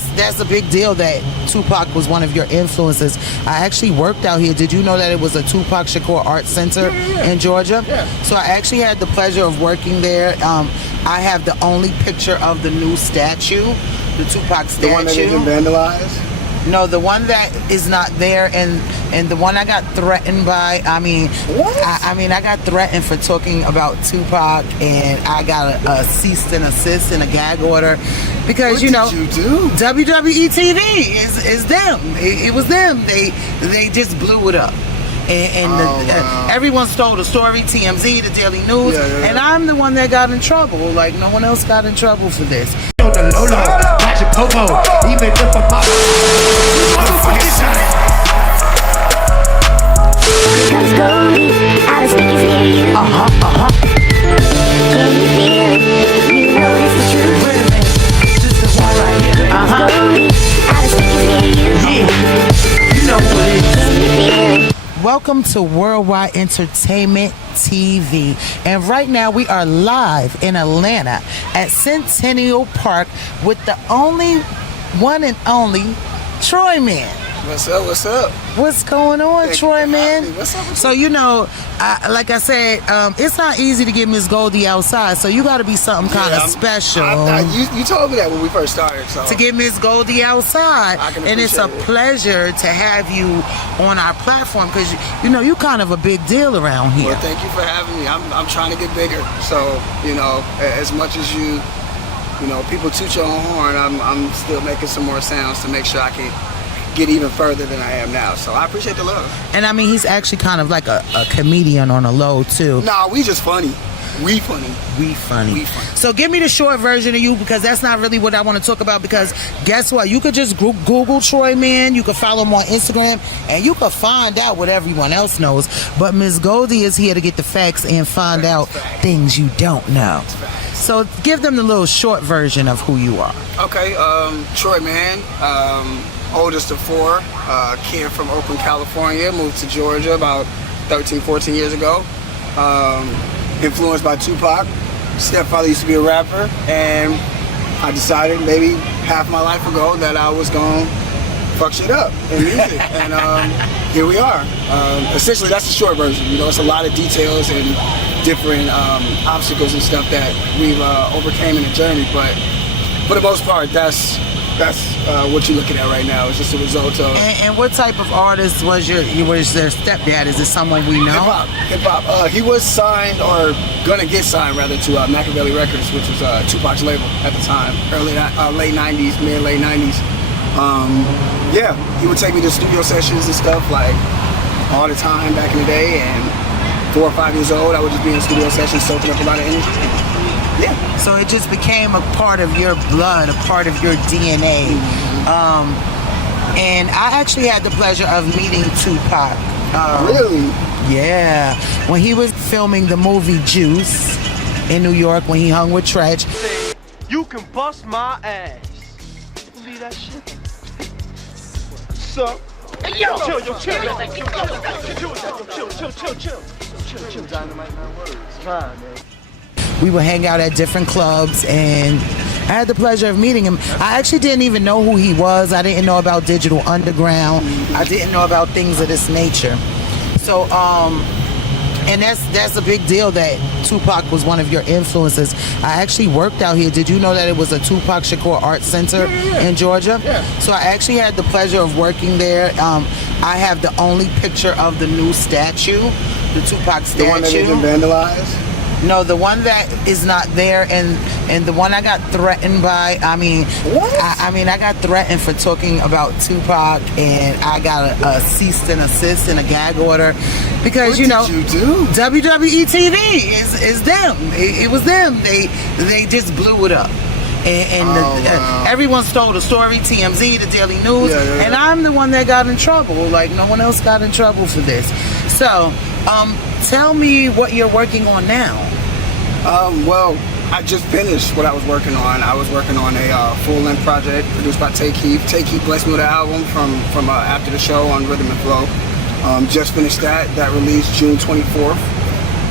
that's a big deal that Tupac was one of your influences. I actually worked out here. Did you know that it was a Tupac Shakur Art Center in Georgia? Yeah. So I actually had the pleasure of working there. I have the only picture of the new statue, the Tupac statue. The one that didn't vandalize? No, the one that is not there, and the one I got threatened by. I mean, what? I got threatened for talking about Tupac, and I got a cease and desist and a gag order because what you know, did you do? WWE TV is them. It was them. They just blew it up. And everyone stole the story, TMZ, the Daily News, and I'm the one that got in trouble. Like, no one else got in trouble for this. Magic Popo, even if I'm pop. Comes Goldi, I was thinking near you. Can you feel it? You know it's the truth. This is one right here. Goldi, I was thinking near you. You know what it is. Can you feel it? Welcome to Worldwide Entertainment TV, and right now we are live in Atlanta at Centennial Park with the only one and only Troyman. What's up? What's up? What's going on, Troyman? What's up? So you know, like I said, it's not easy to get Miss Goldi outside, so you got to be something kind of special. You told me that when we first started. So. To get Miss Goldi outside, and it's a appreciate it. pleasure to have you on our platform because you know you kind of a big deal around here. Well, thank you for having me. I'm trying to get bigger. So you know, as much as you know, people toot your own horn, I'm still making some more sounds to make sure I can get even further than I am now. So I appreciate the love. And I mean, he's actually kind of like a comedian on a low too. Nah, we just funny. We funny. We funny. We funny. So give me the short version of you because that's not really what I want to talk about because guess what? You could just Google Troyman, you could follow him on Instagram, and you could find out what everyone else knows. But Miss Goldi is here to get the facts and find out things you don't know. So give them the little short version of who you are. Okay, Troyman, oldest of four, kid from Oakland, California, moved to Georgia about 13, 14 years ago. Influenced by Tupac. Stepfather used to be a rapper, and I decided maybe half my life ago that I was going to fuck shit up in music, and here we are. Essentially, that's the short version. You know, it's a lot of details and different obstacles and stuff that we've overcame in the journey, but for the most part, that's what you're looking at right now. It's just a result of. And what type of artist was their stepdad? Is it someone we know? Hip hop. He was signed, or gonna get signed rather, to Makaveli Records, which was Tupac's label at the time, late '90s, mid-late '90s. Yeah, he would take me to studio sessions and stuff like all the time back in the day. And 4 or 5 years old, I would just be in studio sessions, soaking up a lot of energy. Yeah. So it just became a part of your blood, a part of your DNA. And I actually had the pleasure of meeting Tupac. Really? Yeah. When he was filming the movie Juice in New York, when he hung with Tretch. You can bust my ass. Believe that shit? So, yo, chill. Dynamite, not words. Fine, man. We would hang out at different clubs, and I had the pleasure of meeting him. I actually didn't even know who he was. I didn't know about Digital Underground. I didn't know about things of this nature. So, and that's a big deal that Tupac was one of your influences. I actually worked out here. Did you know that it was a Tupac Shakur Art Center in Georgia? Yeah. So I actually had the pleasure of working there. I have the only picture of the new statue, the Tupac statue. The one that didn't vandalize? No, the one that is not there, and the one I got threatened by. I mean, what? I got threatened for talking about Tupac, and I got a cease and desist and a gag order because what you know, did you do? WWE TV is them. It was them. They just blew it up. And everyone stole the story, TMZ, the Daily News, and I'm the one that got in trouble. Like, no one else got in trouble for this. So, tell me what you're working on now. Well, I just finished what I was working on. I was working on a full-length project produced by Take Heath. Take Heath blessed me with an album from after the show on Rhythm and Flow. Just finished that. That released June 24th.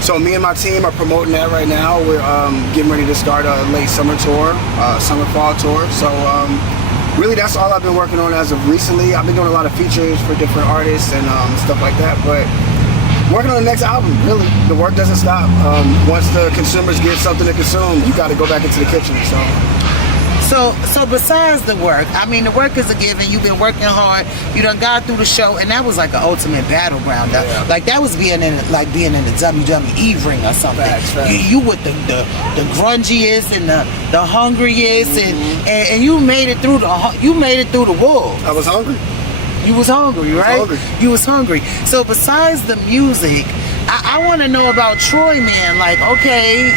So me and my team are promoting that right now. We're getting ready to start a late summer tour, summer fall tour. So really, that's all I've been working on as of recently. I've been doing a lot of features for different artists and stuff like that, but working on the next album, really, the work doesn't stop. Once the consumers get something to consume, you got to go back into the kitchen. So besides the work, I mean, the work is a given. You've been working hard. You done got through the show, and that was like an ultimate battleground. Yeah. Like that was being in the WWE ring or something. Facts. You with the grungiest and the hungriest, and you made it through the wolves. I was hungry. You was hungry, right? You was hungry. So besides the music, I want to know about Troyman. Like, okay,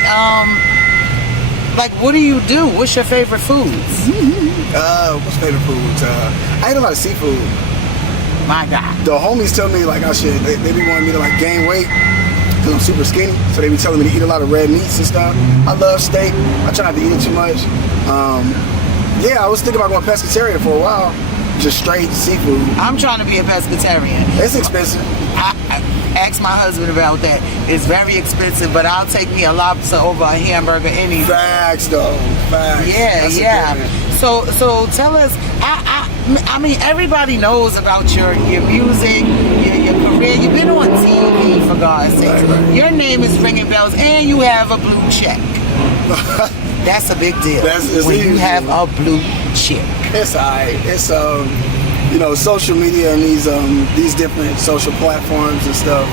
like, what do you do? What's your favorite foods? What's favorite foods? I eat a lot of seafood. My God. The homies tell me, like, they be wanting me to, like, gain weight because I'm super skinny. So they be telling me to eat a lot of red meats and stuff. I love steak. I try not to eat it too much. Yeah, I was thinking about going pescatarian for a while. Just straight seafood. I'm trying to be a pescatarian. It's expensive. I asked my husband about that. It's very expensive, but I'll take me a lobster over a hamburger any day. Facts, though. Facts. Yeah. So tell us. I mean, everybody knows about your music, your career. You've been on TV, for God's sake. Right. Your name is ringing bells, and you have a blue check. That's a big deal. It's when easy. you have a blue check. It's alright. It's you know, social media and these different social platforms and stuff.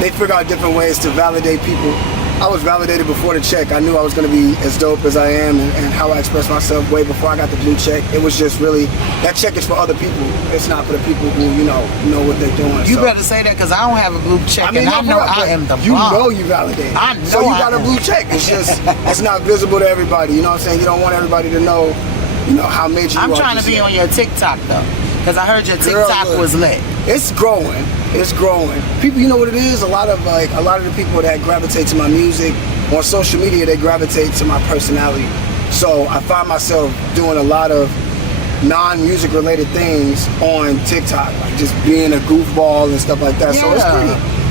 They figure out different ways to validate people. I was validated before the check. I knew I was going to be as dope as I am and how I express myself way before I got the blue check. It was just really, that check is for other people. It's not for the people who, you know what they're doing. You better say that because I don't have a blue check, and I know I am the bomb. You know you validated. I know so you got I a blue check. It's just, it's not visible to everybody. You know what I'm saying? You don't want everybody to know, how major you are. I'm trying to be on your TikTok, though, because I heard your TikTok was lit. It's growing. It's growing. People, you know what it is? A lot of the people that gravitate to my music on social media, they gravitate to my personality. So I find myself doing a lot of non-music related things on TikTok, like just being a goofball and stuff like that. Yeah. So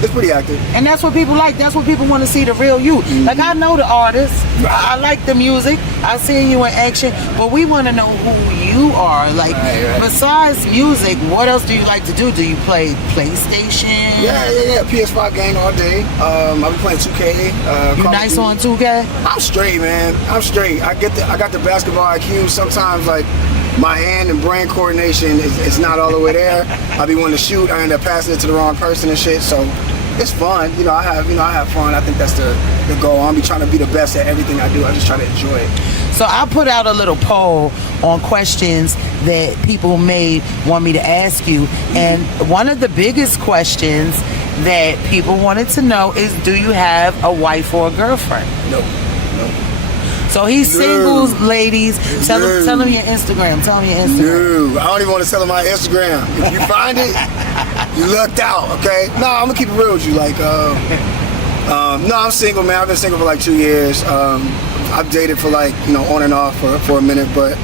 it's pretty active. And that's what people like. That's what people want to see, the real you. Like, I know the artist. Right. I like the music. I see you in action. But we want to know who you are. Like, Right. besides music, what else do you like to do? Do you play PlayStation? Yeah. PS5 game all day. I'll be playing 2K. You Call of nice Duty. on 2K? I'm straight, man. I'm straight. I got the basketball IQ. Sometimes, like, my hand and brain coordination is not all the way there. I be wanting to shoot. I end up passing it to the wrong person and shit. So it's fun. I have fun. I think that's the goal. I'm be trying to be the best at everything I do. I just try to enjoy it. So I put out a little poll on questions that people may want me to ask you. And one of the biggest questions that people wanted to know is, do you have a wife or a girlfriend? No. So he's singles, ladies. Tell him your Instagram. Tell him your Instagram. No, I don't even want to tell them my Instagram. If you find it, you lucked out, okay? No, I'm gonna keep it real with you. Like, no, I'm single, man. I've been single for like 2 years. I've dated for like, on and off for a minute, but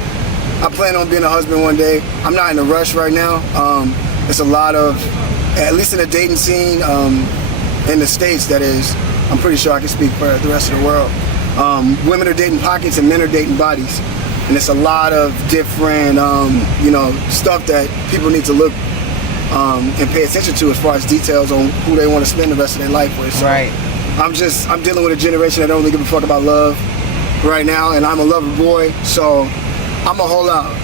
I plan on being a husband one day. I'm not in a rush right now. It's a lot of, at least in the dating scene, in the States, that is, I'm pretty sure I can speak for the rest of the world. Women are dating pockets and men are dating bodies. And it's a lot of different, stuff that people need to look and pay attention to as far as details on who they want to spend the rest of their life with. So Right. I'm dealing with a generation that don't really give a fuck about love right now, and I'm a lover boy, so I'm a whole out,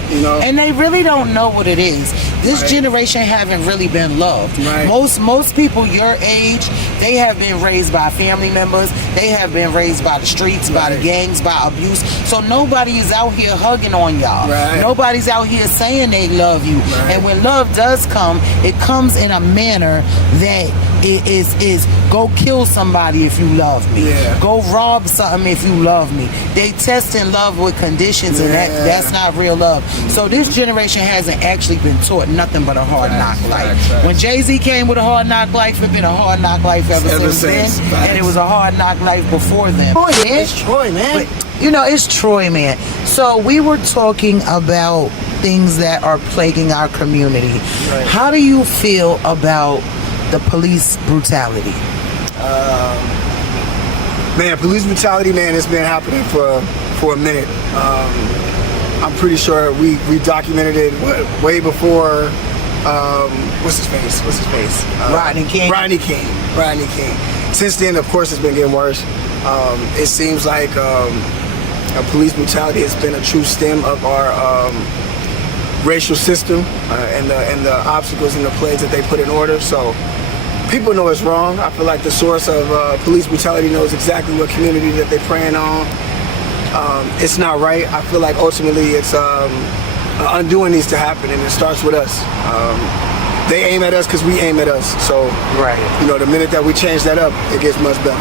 And they really don't know what it is. This Right. generation haven't really been loved. Right. Most people your age, they have been raised by family members. They have been raised by the streets, by the Right. gangs, by abuse. So nobody is out here hugging on y'all. Right. Nobody's out here saying they love you. Right. And when love does come, it comes in a manner that it is go kill somebody if you love me. Yeah. Go rob something if you love me. They test in love with conditions, and Yeah. that's not real love. So this generation hasn't actually been taught nothing but a hard knock life. facts. When Jay-Z came with a hard knock life, it's been a hard knock life ever since then. Facts. And it was a hard knock life before then. It's Troy, man. But, it's Troy, man. So we were talking about things that are plaguing our community. Right. How do you feel about the police brutality? Man, police brutality, man, it's been happening for a minute. I'm pretty sure we documented it way before. What's his face? Rodney King. Rodney King. Since then, of course, it's been getting worse. It seems like police brutality has been a true stem of our racial system and the obstacles and the plagues that they put in order. So people know it's wrong. I feel like the source of police brutality knows exactly what community that they're preying on. It's not right. I feel like ultimately it's undoing needs to happen, and it starts with us. They aim at us because we aim at us. So, the minute that we change that up, it gets much better.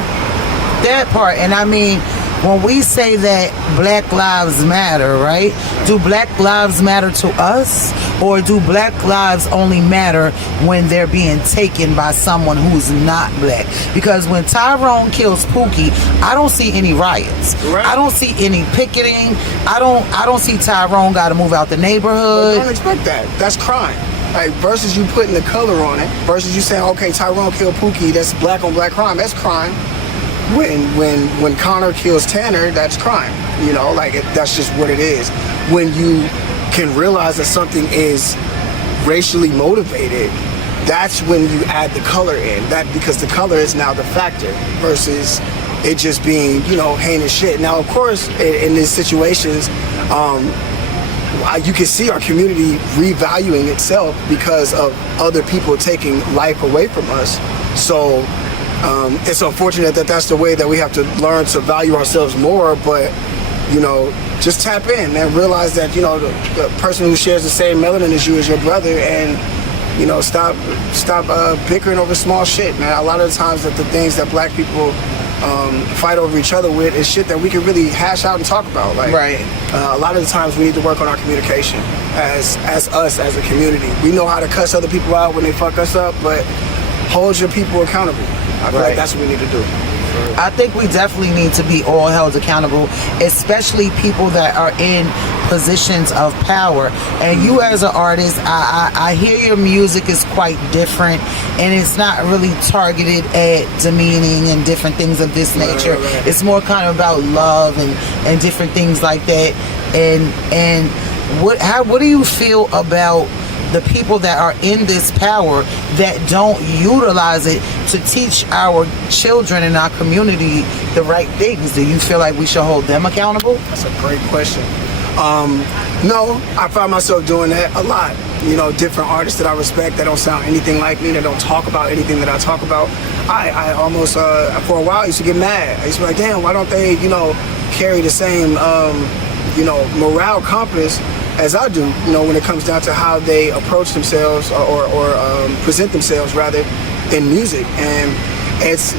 That part, and I mean, when we say that Black Lives Matter, right? Do Black Lives matter to us, or do Black Lives only matter when they're being taken by someone who's not black? Because when Tyrone kills Pookie, I don't see any riots. Right. I don't see any picketing. I don't see Tyrone got to move out the neighborhood. But don't expect that. That's crime. Like, versus you putting the color on it, versus you saying, okay, Tyrone killed Pookie, that's black on black crime. That's crime. When Connor kills Tanner, that's crime. That's just what it is. When you can realize that something is racially motivated, that's when you add the color in. That because the color is now the factor versus it just being, heinous shit. Now, of course, in these situations, you can see our community revaluing itself because of other people taking life away from us. So it's unfortunate that that's the way that we have to learn to value ourselves more, but just tap in and realize that the person who shares the same melanin as you is your brother, and stop bickering over small shit, man. A lot of the times that the things that black people fight over each other with is shit that we can really hash out and talk about. A lot of the times we need to work on our communication as us as a community. We know how to cuss other people out when they fuck us up, but hold your people accountable. I feel like that's what we need to do. I think we definitely need to be all held accountable, especially people that are in positions of power. And you as an artist, I hear your music is quite different, and it's not really targeted at demeaning and different things of this nature. It's more kind of about love and different things like that. And what do you feel about the people that are in this power that don't utilize it to teach our children in our community the right things? Do you feel like we should hold them accountable? That's a great question. No, I find myself doing that a lot. Different artists that I respect that don't sound anything like me, that don't talk about anything that I talk about. I almost, for a while, I used to get mad. I used to be like, damn, why don't they, carry the same, morale compass as I do, when it comes down to how they approach themselves or present themselves, rather, in music. And it's,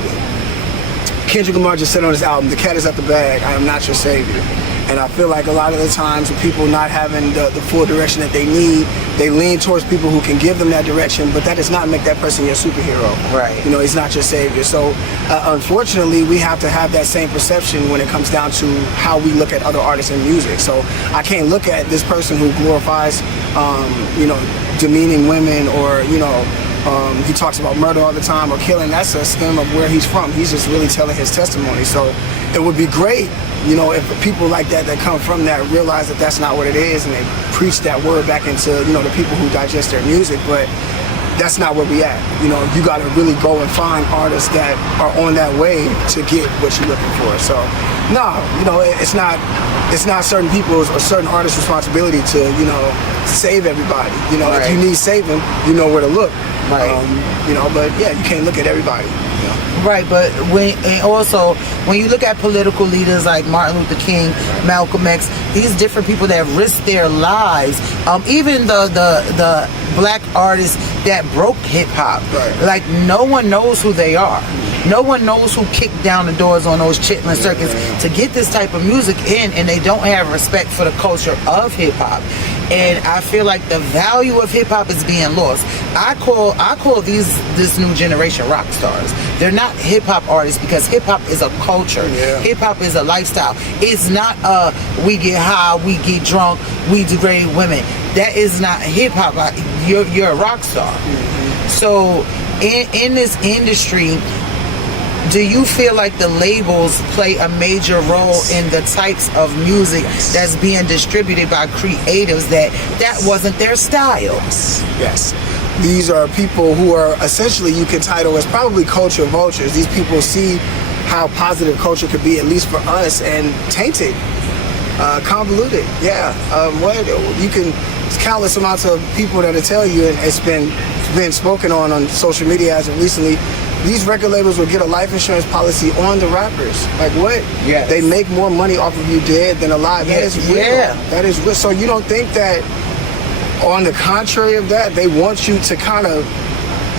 Kendrick Lamar just said on his album, "The cat is out the bag, I am not your savior." And I feel like a lot of the times with people not having the full direction that they need, they lean towards people who can give them that direction, but that does not make that person your superhero. Right. He's not your savior. So unfortunately, we have to have that same perception when it comes down to how we look at other artists in music. So I can't look at this person who glorifies, demeaning women, or, he talks about murder all the time or killing. That's a stem of where he's from. He's just really telling his testimony. So it would be great, if people like that come from that realize that that's not what it is, and they preach that word back into, the people who digest their music. But that's not where we at. You got to really go and find artists that are on that way to get what you're looking for. So, no, it's not certain people's or certain artists' responsibility to, save everybody. If you need saving, you know where to look. Right. But yeah, you can't look at everybody. Right, but when you look at political leaders like Martin Luther King, Malcolm X, these different people that risk their lives, even the black artists that broke hip hop, like no one knows who they are. No one knows who kicked down the doors on those Chitlin circuits to get this type of music in, and they don't have respect for the culture of hip hop. And I feel like the value of hip hop is being lost. I call this new generation rock stars. They're not hip hop artists, because hip hop is a culture. Yeah. Hip hop is a lifestyle. It's not we get high, we get drunk, we degrade women. That is not hip hop. You're a rock star. So in this industry, Do you feel like the labels play a major role in the types of music that's being distributed by creatives that wasn't their style? Yes. These are people who are essentially, you can title as probably culture vultures. These people see how positive culture could be, at least for us, and tainted, convoluted. Yeah. What you can, it's countless amounts of people that'll tell you, and it's been spoken on social media as of recently. These record labels will get a life insurance policy on the rappers. Like what? Yes. They make more money off of you dead than alive. Yes. That is real. Yeah. That is real. So you don't think that, on the contrary of that, they want you to kind of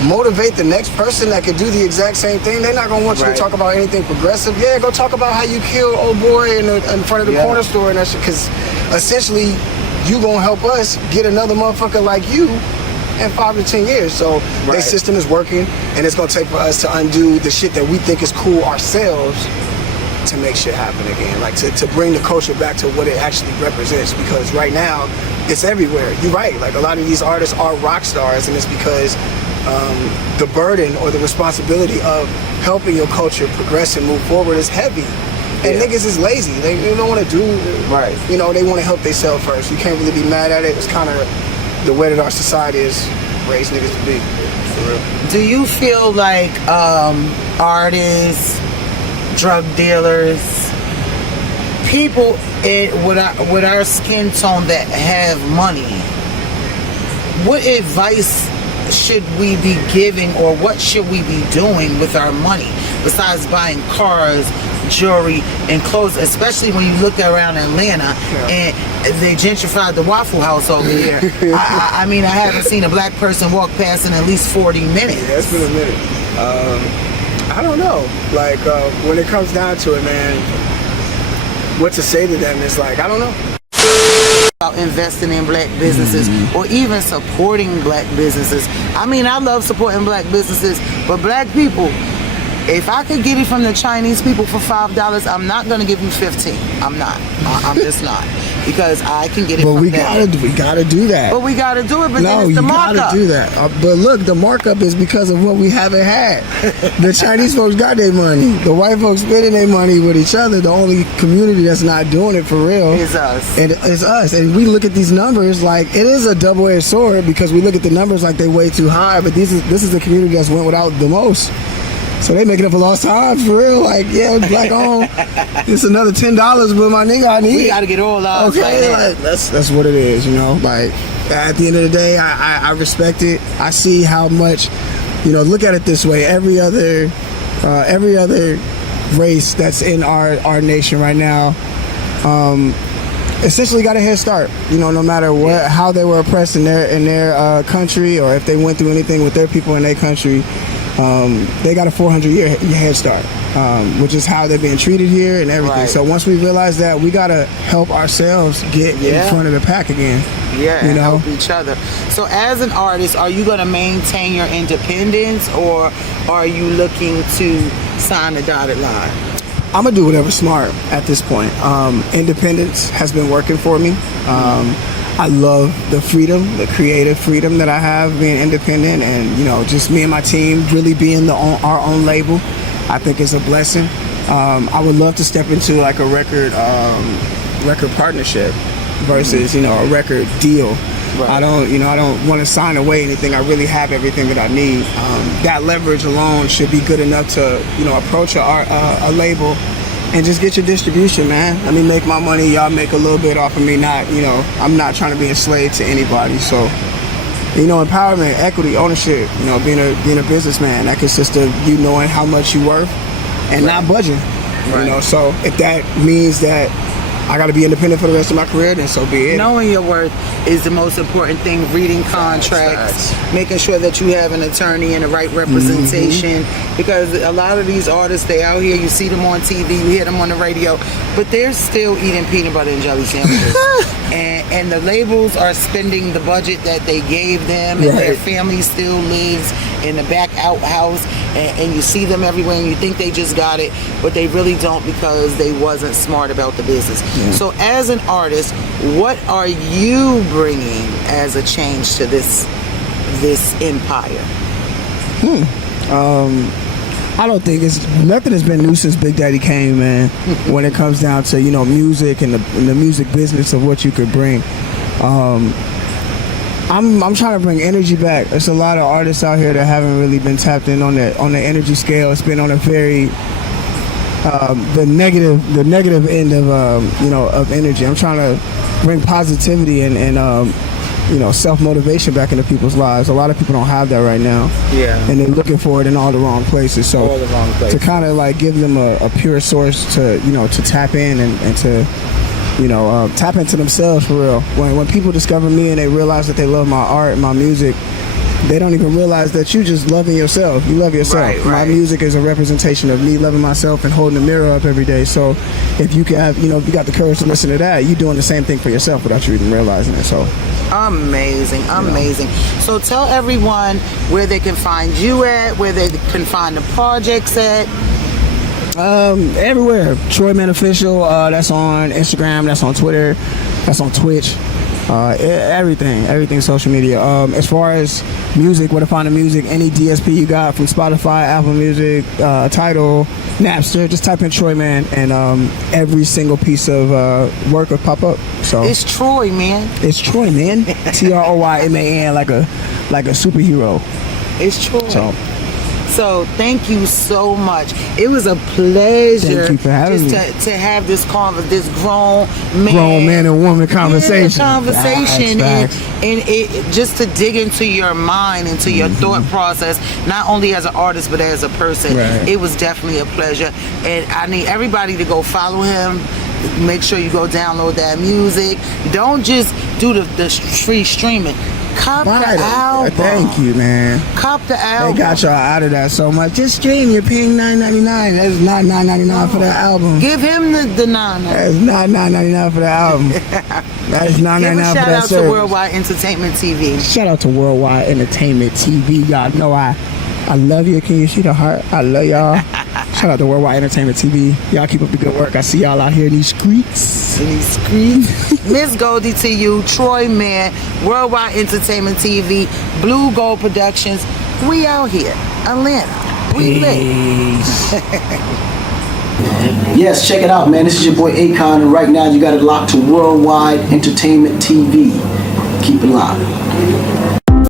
motivate the next person that could do the exact same thing? They're not going to want you to talk about anything progressive. Yeah, go talk about how you killed old boy in front of the corner store and that shit. Because essentially, you going to help us get another motherfucker like you in 5 to 10 years. So their system is working, and it's going to take for us to undo the shit that we think is cool ourselves to make shit happen again. Like to bring the culture back to what it actually represents. Because right now, it's everywhere. You're right. Like a lot of these artists are rock stars, and it's because the burden or the responsibility of helping your culture progress and move forward is heavy. And niggas is lazy. They don't want to do, you know, they want to help themselves first. You can't really be mad at it. It's kind of the way that our society is raised niggas to be, for real. Do you feel like artists, drug dealers, people with our skin tone that have money, what advice should we be giving, or what should we be doing with our money besides buying cars, jewelry, and clothes? Especially when you look around Atlanta and they gentrified the Waffle House over here. I mean, I haven't seen a black person walk past in at least 40 minutes. Yeah, it's been a minute. I don't know. Like, when it comes down to it, man, what to say to them is like, I don't know. About investing in black businesses or even supporting black businesses. I mean, I love supporting black businesses, but black people, if I could get it from the Chinese people for $5, I'm not gonna give you 15. I'm not. I'm just not, because I can get it from them. We gotta do that. But we gotta do it. But no, then it's the markup. You gotta do that. But look, the markup is because of what we haven't had. The Chinese folks got their money. The white folks spending their money with each other. The only community that's not doing it for real is us. And it's us. And we look at these numbers like it is a double-edged sword, because we look at the numbers like they're way too high. But this is the community that's went without the most. So they making up for lost time, for real. Like, yeah, black on. It's another $10, but my nigga, I need. We gotta get all ours. Okay, like that's what it is, you know. Like at the end of the day, I respect it. I see how much, you know. Look at it this way: every other race that's in our nation right now, essentially got a head start. You know, no matter what, how they were oppressed in their country, or if they went through anything with their people in their country. They got a 400-year head start, which is how they're being treated here and everything. So once we realize that, we gotta help ourselves get in front of the pack again. Yeah, you know, help each other. So as an artist, are you gonna maintain your independence, or are you looking to sign a dotted line? I'm gonna do whatever's smart at this point. Independence has been working for me. I love the freedom, the creative freedom that I have being independent, and you know, just me and my team really being our own label. I think it's a blessing. I would love to step into like a record partnership versus a record deal. Right. I don't want to sign away anything. I really have everything that I need. That leverage alone should be good enough to approach a label and just get your distribution, man. Let me make my money, y'all make a little bit off of me. I'm not trying to be enslaved to anybody. So, empowerment, equity, ownership, being a businessman, that consists of you knowing how much you worth and not budging. Right. So if that means that I got to be independent for the rest of my career, then so be it. Knowing your worth is the most important thing. Reading contracts, making sure that you have an attorney and the right representation. Because a lot of these artists, they out here, you see them on TV, you hear them on the radio, but they're still eating peanut butter and jelly sandwiches. and the labels are spending the budget that they gave them, and their family still lives in the back outhouse, and you see them everywhere and you think they just got it, but they really don't, because they wasn't smart about the business. So as an artist, what are you bringing as a change to this empire? I don't think nothing has been new since Big Daddy came, man. When it comes down to music and the music business of what you could bring, I'm trying to bring energy back. There's a lot of artists out here that haven't really been tapped in on the energy scale. It's been on a very the negative end of of energy. I'm trying to bring positivity and self-motivation back into people's lives. A lot of people don't have that right now. Yeah. And they're looking for it in all the wrong places. So All the wrong places. to kind of like give them a pure source to tap in and to tap into themselves for real. When people discover me and they realize that they love my art and my music, they don't even realize that you just loving yourself. You love yourself. Right, My right. music is a representation of me loving myself and holding the mirror up every day. So if you can have, if you got the courage to listen to that, you're doing the same thing for yourself without you even realizing it. So Amazing. So tell everyone where they can find you at, where they can find the projects at. everywhere. Troyman Official. That's on Instagram. That's on Twitter. That's on Twitch. Everything social media. As far as music, where to find the music, any DSP you got from Spotify, Apple Music, Tidal, Napster, just type in Troyman and every single piece of work will pop up. So It's Troy, man. it's Troyman, Troyman, like a superhero. It's Troy. So So thank you so much. It was a pleasure Thank you for having me. to have this grown man and woman conversation. conversation Facts. and it just to dig into your mind, into your thought process, not only as an artist but as a person. Right. It was definitely a pleasure, and I need everybody to go follow him. Make sure you go download that music. Don't just do the free streaming. Cop the album. Thank you, man. Cop the album. They got y'all out of that so much. Just stream. You're paying $9.99. That's not $9.99 for that album. Give him the 9. That's not $9.99 for the album. That's $9.99 for Give a that shout out to service. Worldwide Entertainment TV. Shout out to Worldwide Entertainment TV. Y'all know I love you. Can you see the heart? I love y'all. Shout out to Worldwide Entertainment TV. Y'all keep up the good work. I see y'all out here in these streets. Miss Goldi to you, Troyman, Worldwide Entertainment TV, Blue Gold Productions. We out here, Atlanta. We lit. Yes, check it out, man. This is your boy Akon, and right now you got it locked to Worldwide Entertainment TV. Keep it locked.